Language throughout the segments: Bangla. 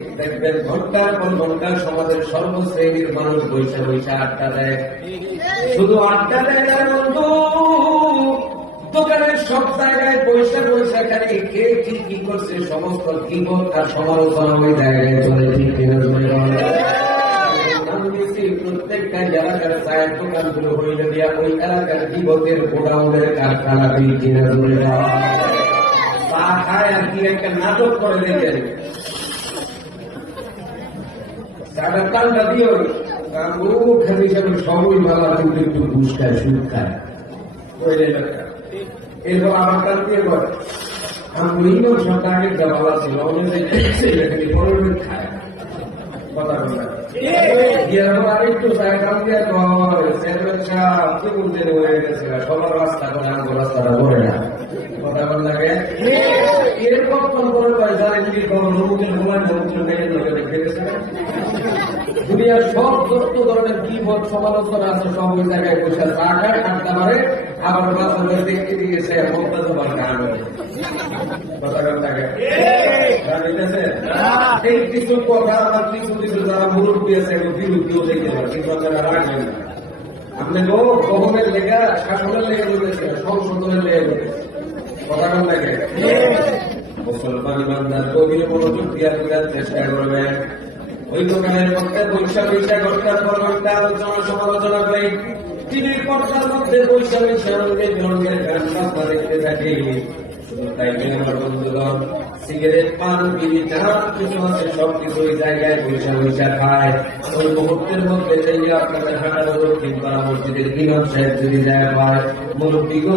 দেখবেন ঘন্টার পর ঘন্টা সমাজের সর্বশ্রেণীর মানুষ বৈশা বৈশা আড্ডা দেয়, শুধু আড্ডা দেয় না বন্ধু, দোকানের সব জায়গায় পয়সা পয়সা খালি কে কি করছে সমস্ত কিবোর্ড আর সমালোচনা ওই জায়গায় চলে। ঠিক কিনা প্রত্যেকটা এলাকার চায়ের দোকানগুলো হইলে দিয়া ওই এলাকার কিবোর্ডের গোডাউনের কারখানা। ঠিক কিনা চা খায় আর কি একটা নাটক করে দেখেন, কালটা দিয়ে খালি হিসাবে সবই ভালো, কিন্তু একটু ঘুষ খায়, সুদ খায়। এরপর আমার কাল দিয়ে আমি সরকার আগের যা ভালো ছিল খায় কথা বলে আরেকটু কাল দিয়ে কি বলতে সবার রাস্তা করে আমার রাস্তাটা করে না কথা বল লাগে। এরপর কোন করে দুনিয়ার সব যত ধরনের বিপদ সমালোচনা আছে সব ওই জায়গায় বসে চা খায়, আড্ডা মারে, আবার বাচ্চাদের দেখতে দিয়েছে কিছু কথা আবার কিছু কিছু যারা মুরব্বী আছে বিরুদ্ধেও দেখতে পারে, কিন্তু আপনারা রাখবেন না। আপনি গহমের লেখা শাসনের লেগে বলতেছে, সংশোধনের লেগে বলতেছে, কথা কম লাগে। মুসলমান ইমানদার গভীর মনোযোগ দিয়া দেওয়ার চেষ্টা করবেন। ওই দোকানের মধ্যে বৈশা বৈশা ঘন্টার পর ঘন্টা আলোচনা সমালোচনা করে, টিভির পর্দার মধ্যে বৈশা বৈশা রঙের রঙের গান বাজনা দেখতে থাকে। শুধু তাই নিয়ে আমার বন্ধুগণ সিগারেট পান বিড়ি যা কিছু আছে সবকিছু ওই জায়গায় বৈশা বৈশা খায়। ওই মুহূর্তের মধ্যে চাইলে আপনাদের হাঁটার দক্ষিণ পাড়া মসজিদের ইমাম সাহেব যদি যায় পায়, মুরব্বী গো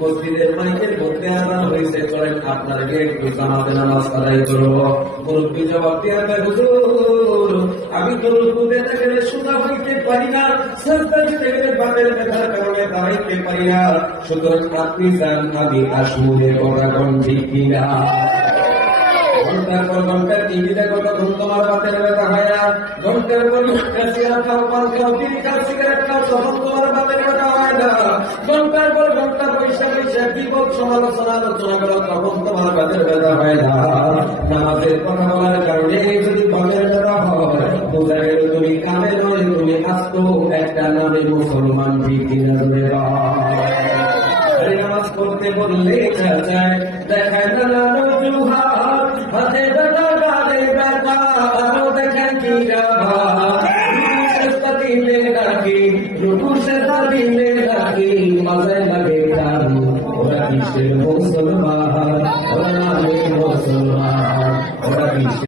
মসজিদের মাইকের মধ্যে আদান হয়েছে, চলেন আপনার গিয়ে একটু জামাতে নামাজ আদায় করবো। মুরব্বী জবাব দিয়ে হুজুর আমি তো রুকুতে গেলে সোজা হইতে পারি না, সাজদা দিতে গেলে বাতের ব্যথার কারণে দাঁড়াইতে পারি না, সুতরাং আপনি যান আমি আসলে কথা কোন ঠিক কিনা। ঘন্টার পর ঘন্টা টিভি দেখো, তখন তোমার বাতের ব্যথা হয় না। ঘন্টার পর ঘন্টা সিগারেট খাও, পান খাও, বিড়ি খাও, সিগারেট খাও, তখন তোমার বাতের ব্যথা হয় না। ঘন্টার পর ঘন্টা পয়সা পয়সা বিপদ সমালোচনা আলোচনা করো, তখন তোমার বাতের ব্যথা হয় না। নামাজের কথা বলার কারণে যদি বাতের ব্যথা হয়, বোঝা গেল তুমি কামে নয়, তুমি আস্ত একটা নামে মুসলমান। ঠিক কিনা নামাজ পড়তে বললে দেখায় না অজুহাত, হাতে ব্যথা গালে ব্যথা আরো দেখেন কি দিলে নাকি রুকু সেজদা দিলে নাকি মাঝে লাগে গান। ওরা কিসের মুসলমান, ওরা মুসলমান, ওরা কিসের